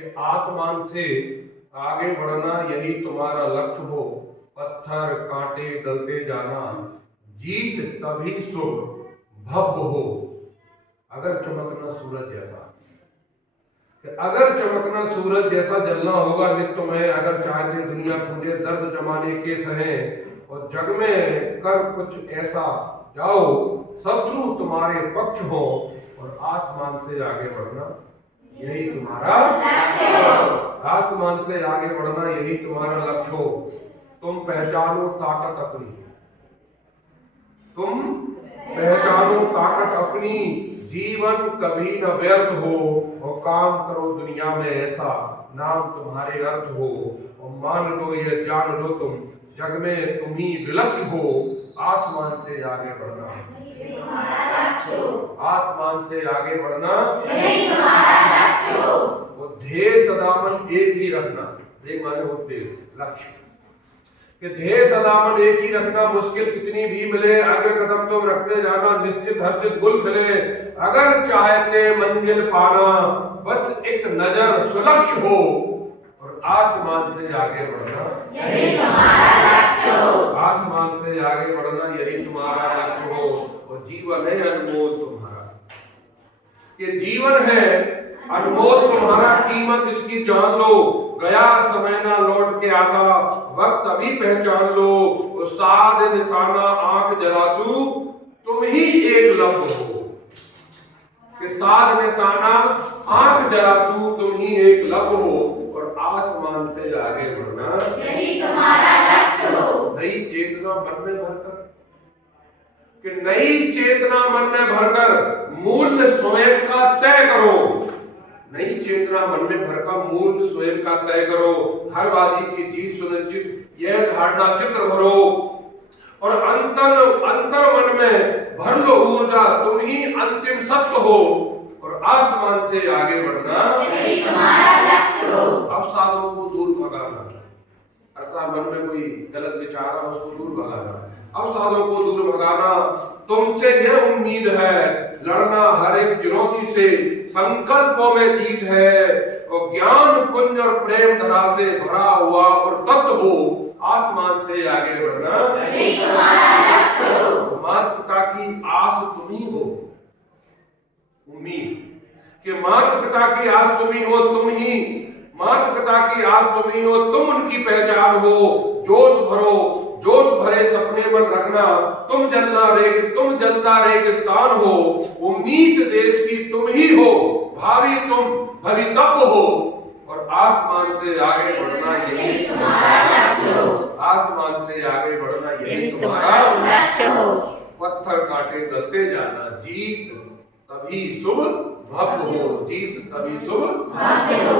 कि आसमान से आगे बढ़ना यही तुम्हारा लक्ष्य हो, पत्थर कांटे गलते जाना, जीत तभी शुभ भव्य हो। अगर चमकना सूरज जैसा, अगर चमकना सूरज जैसा जलना होगा नित्य तुम्हें, अगर चाहते दुनिया पूजे दर्द जमाने के सहे, और जग में कर कुछ ऐसा जाओ शत्रु तुम्हारे पक्ष हो, और आसमान से आगे बढ़ना यही तुम्हारा लक्ष्य हो। आसमान से आगे बढ़ना यही तुम्हारा लक्ष्य हो। तुम पहचानो ताकत अपनी, तुम पहचानो ताकत अपनी, जीवन कभी न व्यर्थ हो, और काम करो दुनिया में ऐसा नाम तुम्हारे अर्थ हो, और मान लो ये जान लो तुम जग में तुम ही विलक्षण हो। आसमान से आगे बढ़ना आसमान से आगे बढ़ना वो ध्येय सदामन एक ही रखना। एक माने उद्देश्य लक्ष्य कि ध्येय सदामन एक ही रखना, मुश्किल कितनी भी मिले आगे कदम तुम रखते जाना, निश्चित हर्षित गुल खिले, अगर चाहते मंजिल पाना बस एक नजर सुलक्ष्य हो, और आसमान से आगे बढ़ना यही तुम्हारा लक्ष्य हो। आसमान से आगे बढ़ना यही तुम्हारा लक्ष्य हो, और जीवन है अनमोल तुम्हारा, ये जीवन है अनमोल तुम्हारा, कीमत इसकी जान लो, गया समय ना लौट के आता, वक्त अभी पहचान लो, साध निशाना आंख जला तू तुम ही एक लम्ब हो, कि साध निशाना आंख जला तू तुम ही एक लम्ब हो, और आसमान से आगे बढ़ना यही तुम्हारा लक्ष्य हो। नई चेतना मन में भरकर, कि नई चेतना मन में भरकर मूल्य स्वयं का तय करो, नई चेतना मन में भरकर मूल्य स्वयं का तय करो, हर बाजी की जीत सुनिश्चित यह धारणा चित्र भरो, और अंतर मन में भर लो ऊर्जा तुम ही अंतिम सत्य हो, और आसमान से आगे बढ़ना यही तुम्हारा लक्ष्य हो। अब साधों को दूर भगाना, अर्थात मन में कोई गलत विचार है उसको दूर भगाना, अब साधों को दूर भगाना, तुमसे यह उम्मीद है लड़ना हर एक चुनौती से, संकल्पों में जीत है, और ज्ञान पुंज और प्रेम धरा से भरा हुआ और तत्व हो, आसमान से आगे बढ़ना यही तुम्हारा लक्ष्य हो। माता पिता की आस तुम ही हो, उम्मीद कि माता पिता की आस तुम ही हो, तुम ही माता पिता की आस तुम ही हो, तुम उनकी पहचान हो, जोश भरे सपने मन रखना, तुम जलता रेगिस्तान हो, उम्मीद देश की तुम ही हो, भावी तुम भवितव्य हो, और आसमान से आगे बढ़ना यही तुम्हारा लक्ष्य हो। आसमान से आगे बढ़ना यही तुम्हारा लक्ष्य हो। पत्थर काटे गलते जाना, जीत तभी शुभ भव्य हो, जीत तभी शुभ भव्य हो।